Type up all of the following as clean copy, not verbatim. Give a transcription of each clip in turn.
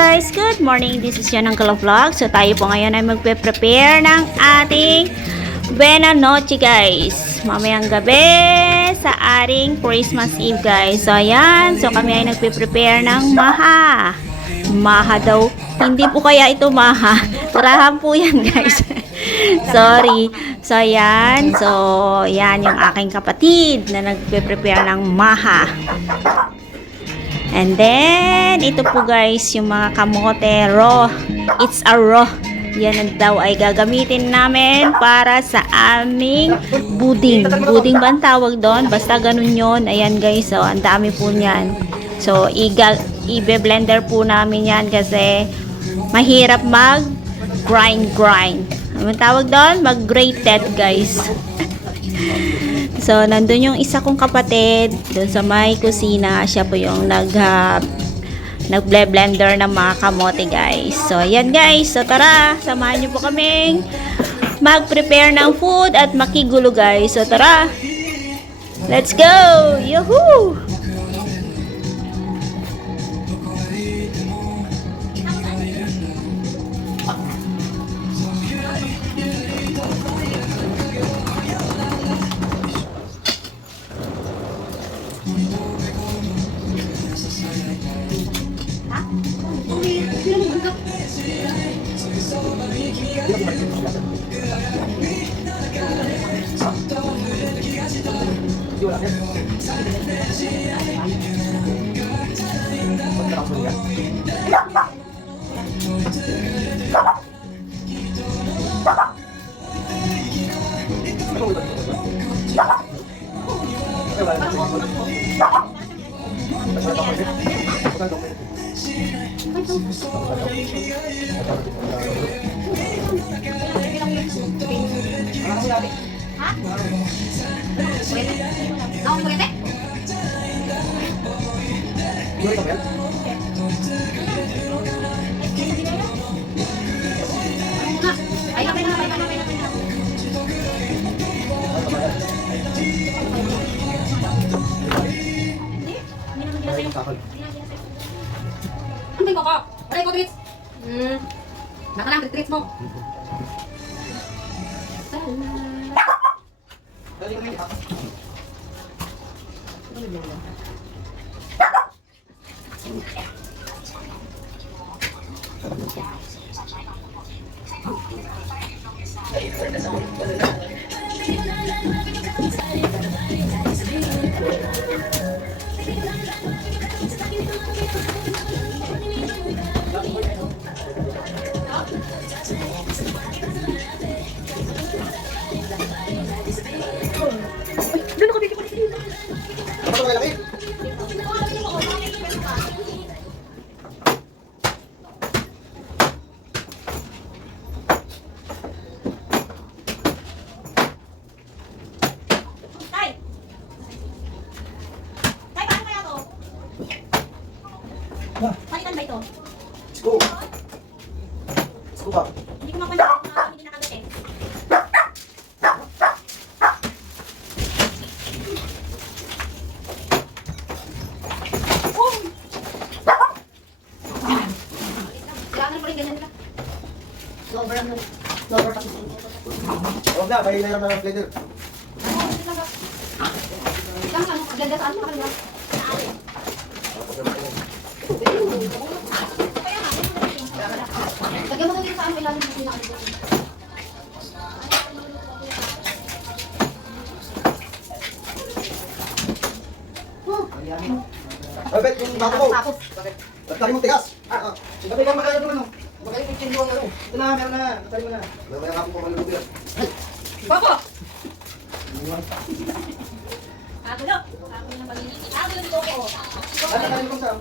guys, good morning. This is Yan Uncle Vlog. So tayo po ngayon ay magpe-prepare ng ating Buena Noche guys. Mamayang gabi sa ating Christmas Eve guys. So ayan, so kami ay nagpe-prepare ng maha. Maha daw. Hindi po kaya ito maha. Turahan po yan guys. Sorry. So ayan, so yan yung aking kapatid na nagpe-prepare ng maha. And then, ito po guys, yung mga kamote raw. It's a raw. Yan ang daw ay gagamitin namin para sa aming buding. Buding ba ang tawag doon? Basta ganun yun. Ayan guys, so ang dami po niyan. So, i-blender po namin yan kasi mahirap mag-grind. Ano tawag doon? Mag-grated guys. So, nandun yung isa kong kapatid doon sa may kusina. Siya po yung nag-blender ng mga kamote guys. So, ayan guys. So, tara, samahan nyo po kaming mag-prepare ng food at makigulo guys. So, tara. Let's go! Yahoo! Antay ko ko. Aray ko treats. Nakalang treats mo. Palitan ba ito? Scoop. Scoop up. Hindi ko mapansin na hindi nakagat eh. Kailangan mo rin ganyan nila. Lower pa. Huwag na, may layang na blender. Kailangan ano, ganda saan mo kanila. Lagyan mo dito saan ilalim mo pinaka. Ay, bet, yung bago mo. Tapos. Tari mong tigas. Sabi ka magkaya naman, no? Magkaya yung chin doon, ano? Ito na, meron na. Tari mo na. May kapong ko malulog yan. Papa! Agulo. Agulo ng pag-iinit. Agulo dito ko. Ano, tari mo sa...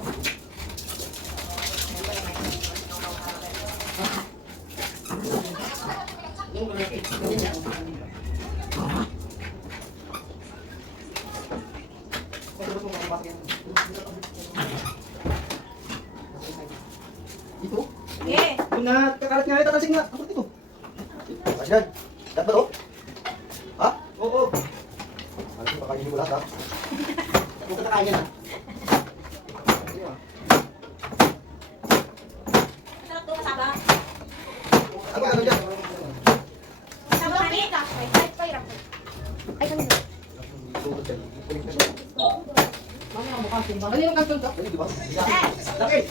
Ito? Eh. Yung nakakalat nga, tatalsing nga. Ako dito. Masyan. Dapat ba to? Ha? Oo. Alam mo, baka hindi mo lahat ha? Kung katakain yan ha? di ba? Ano yung kanton to? Di ba? Laki!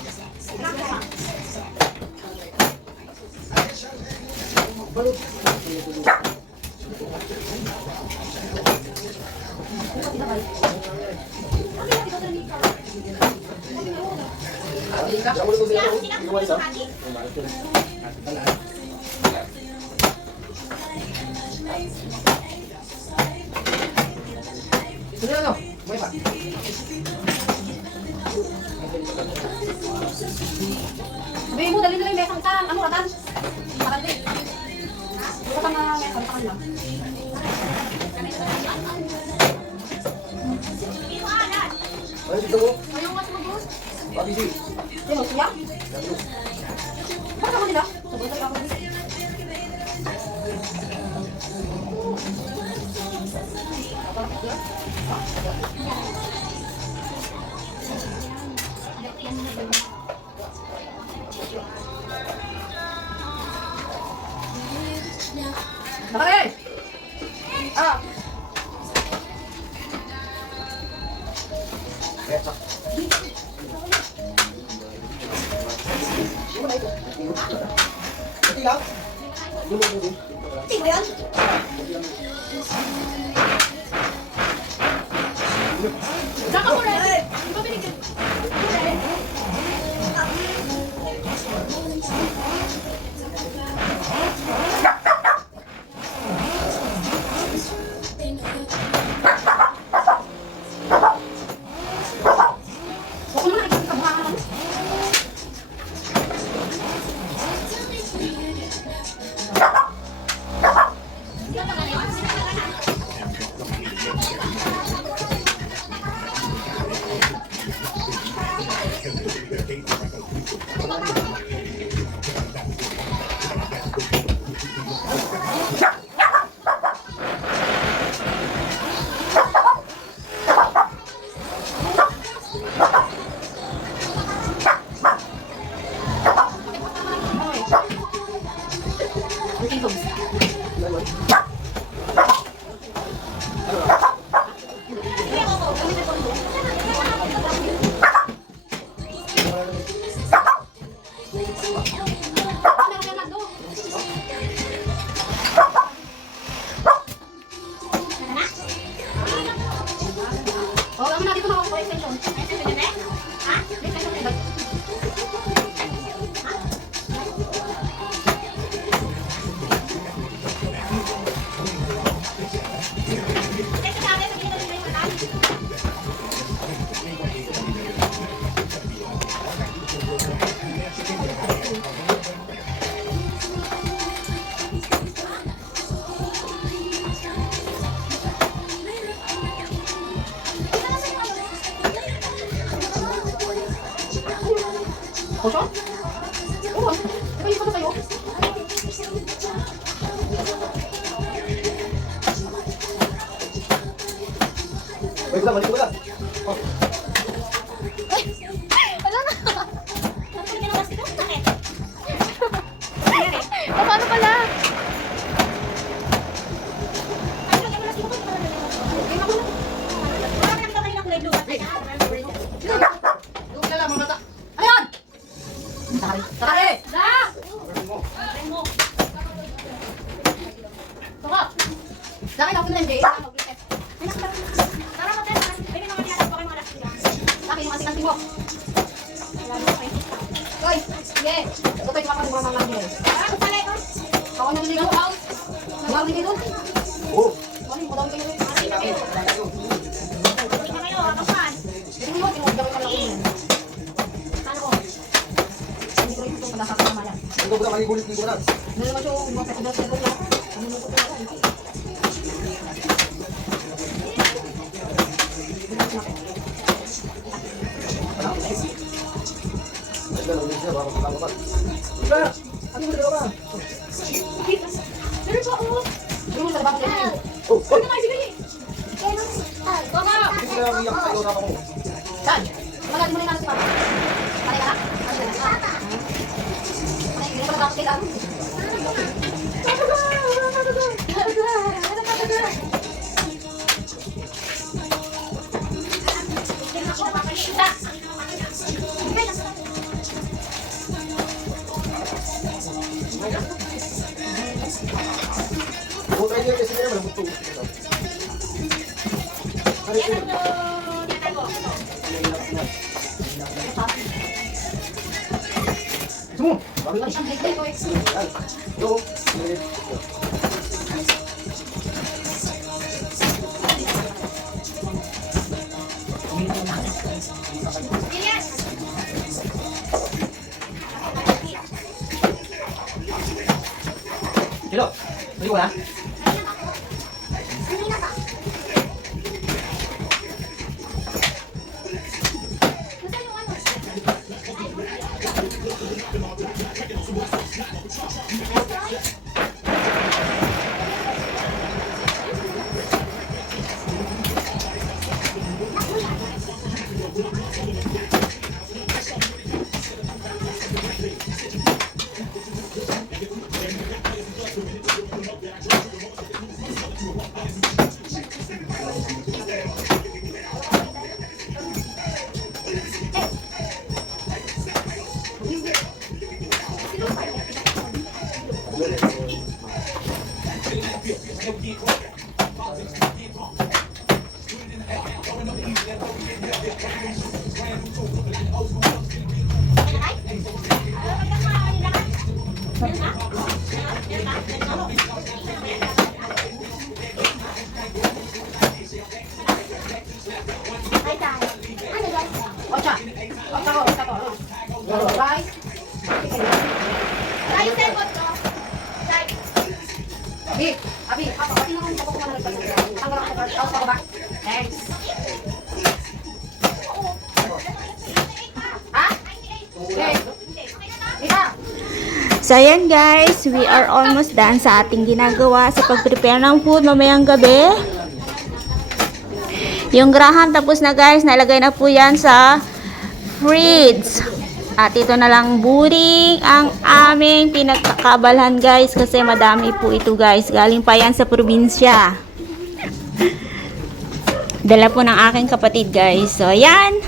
Diyan mo lang ito. Hindi mo isa. Ano ano? May pa. Sabihin mo, dali na lang yung mesang ka. Ano, ratan? Ratan din. Ratan na mesang, ratan lang. Ano dito mo? Ayaw nga sumagot. Pabisi. Sino, siya? Bakit ako nila? Sagot ako nila. Bakit? Ah. Pati lang. Hindi mo yan? Saka mo na. Di ba binigyan? Huwag mo na nakikita ka buhangan. Kosong? Oo. Ikaw yung sa'yo. Wait lang, balik ko lang. Wala na. Paano pala? Doon na lang, mga bata. Ano yan? Sakali. Sakali! Da! Tungo! Sakali, ako na hindi. Sakali, yung ating mo. Koy, sige. Ito tayo kumakang mga mga mga. Ako na niligaw. Nagaw din kayo doon. Oo. Ano yung madami kayo doon? Hindi mo, tinugdawin ka lang yun. Ano ko? Hindi ko rin ito pagkasama naman yan. Ito ba malibulit-libo na? Hindi naman siya, mga pagkasama ko lang. Ano mo ko lang. Ano? Ulit siya, baka matama pa. Diba? Ano mo nagawa? Pero po ako. Hindi mo sa labas yan. Oh, oh! Ano nga, sige. Tama! Hindi ko na iyak sa'yo na ako. Saan? Malag mo na yung nanas si Papa. Panay ka na? Panay, hindi ko na dapat kailangan. yung kasi nila, malambot to. Ano Yan yun? ang tinatago. Sumo! Bakit lang? Isang bigay ko. Yan. Ito. Yan. Kilo. Tuloy ko na. Ocha. Ocha ko. Rice. Rice ay bot ko. Rice. Abi, apa na kung tapos ko na nagpapagod. Tanggal ako ba? Thanks. Ha? Okay. Ika. So ayan guys, we are almost done sa ating ginagawa sa pag-prepare ng food mamayang gabi. Yung graham tapos na guys, nalagay na po yan sa fridge. At ito na lang buding ang aming pinagkakabalhan guys kasi madami po ito guys. Galing pa yan sa probinsya. Dala po ng aking kapatid guys. So ayan.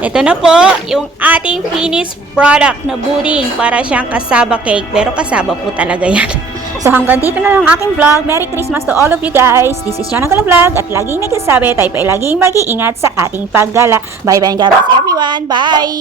Ito na po yung ating finished product na buding para siyang kasaba cake. Pero kasaba po talaga yan. So hanggang dito na lang ang aking vlog. Merry Christmas to all of you guys. This is Jonah Vlog at laging nagsasabi tayo pa laging mag-iingat sa ating paggala. Bye bye and God bless everyone. Bye!